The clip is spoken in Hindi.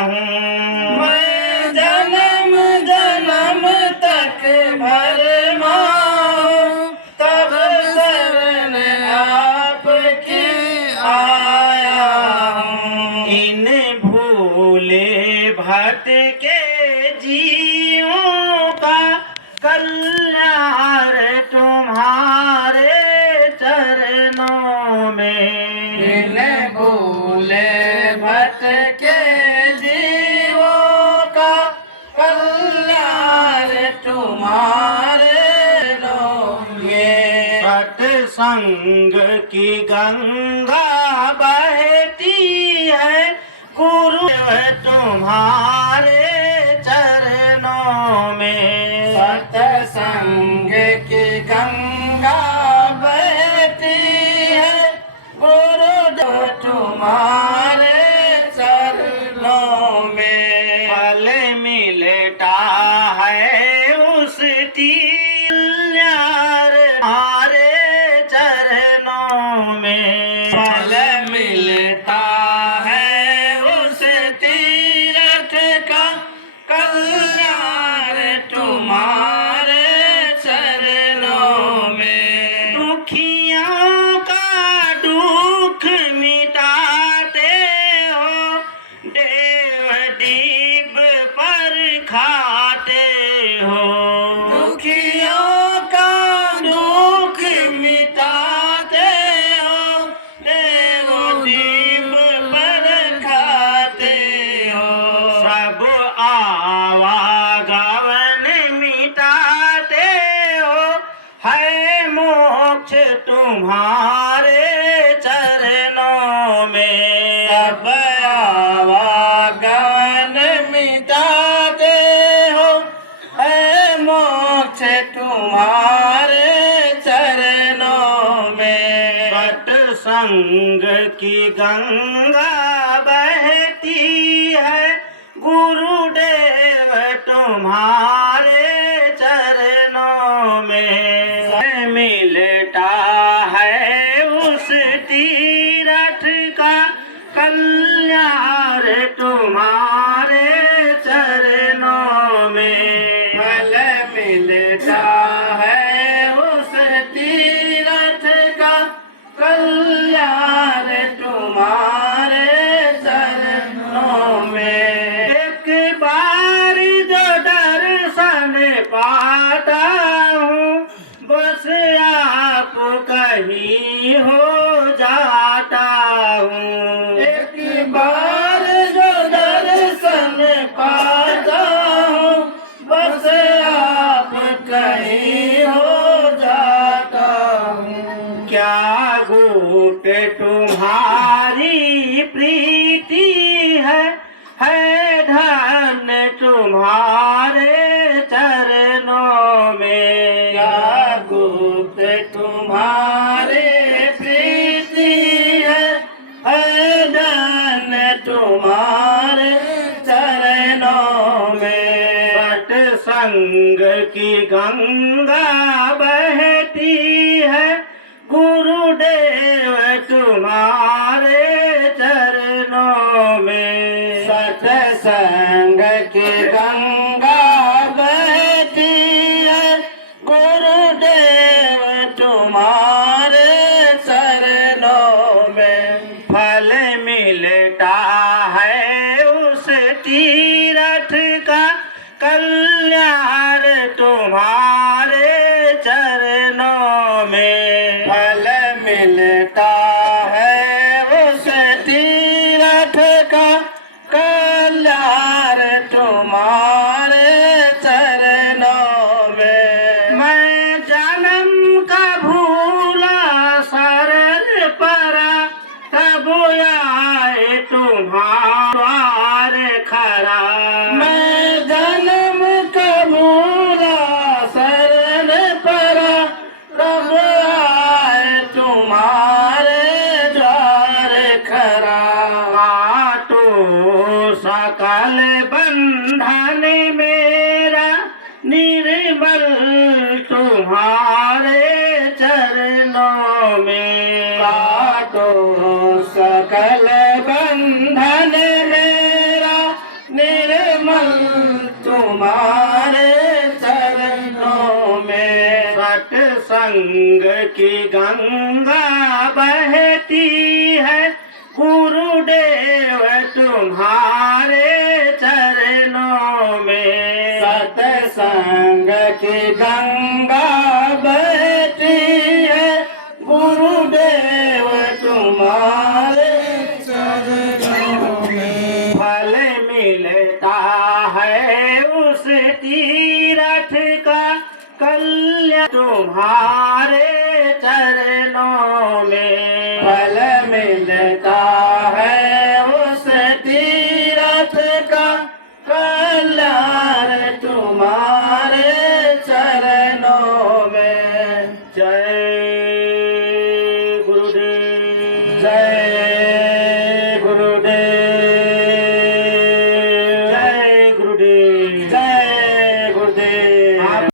हूँ। मैं जन्म जन्म तक भरमाऊं, तब शरण आपकी आया हूँ। इन भूले भटके जीवों का कल्याण तुम्हारे चरणों में। इन भूले भटके जीवों का कल्याण तुम्हारे लोगे। सत्संग की गंगा बहती है गुरु तुम्हारे चरणों में। सत्संग की गंगा बहती है गुरुदेव तुम्हारे चरणों में। फल मिलता है उस तील्यार हमारे चरणों में। फल मिलता है उस तीर्थ का कल्याण तुम्हारे चरणों में। दुखियों का दुख मिटाते हो, देव दीप पर खाते हो। दुखियों का दुख मिटाते हो, देव दीप पर खाते हो। सब आवागमन मिटाते हो, है मोक्ष तुम्हारे चरणों में। सब आवागमन मिटाते हो, है मोक्ष तुम्हारे चरणों में। सत्संग की गंगा बहती है गुरुदेव तुम्हारे चरणों में। मिलता है उस तीर्थ का कल्याण तुम्हारे चरणों में। फल मिलता है उस तीर्थ का कल्याण तुम्हारे चरणों में। एक बार जो दर्शन पाता हूँ, बस आप कहीं हो जाता हूँ। एक बार जो दर्शन पाता हूँ, बस आप कहीं हो जाता हूँ। क्या गुप्त तुम्हारी प्रीति है धन तुम्हारे चरणों में। क्या गुप्त तुम्हारे प्रीति है धन तुम्हारे चरणों में। सत्संग की गंगा बहती है गुरुदेव तुम्हारे चरणों में। सत्संग की गंगा बहती है गुरुदेव तुम्हारे चरणों में। फल मिलता है उस तीर्थ का कल्याण तुम्हारे चरणों में। फल मिलता है उस तीर्थ का कल्याण तुम्हारे चरणों में। मैं जन्म का भूला शरण परा, तब आए तुम्हारे खरा। मैं जन्म का भूला शरण परा, तब आए तुम्हारे द्वार खरा। काटो सकल बंधन मेरा निर्मल तुम्हारे चरणों में। काटो सकल बंधन मेरा तुम्हारे चरणों में। सत्संग की गंगा बहती है गुरुदेव तुम्हारे चरणों में। सत्संग की गंगा बहती है गुरुदेव तुम्हारे चरणों में। फल मिलता है उस तीरथ का कल्याण तुम्हारे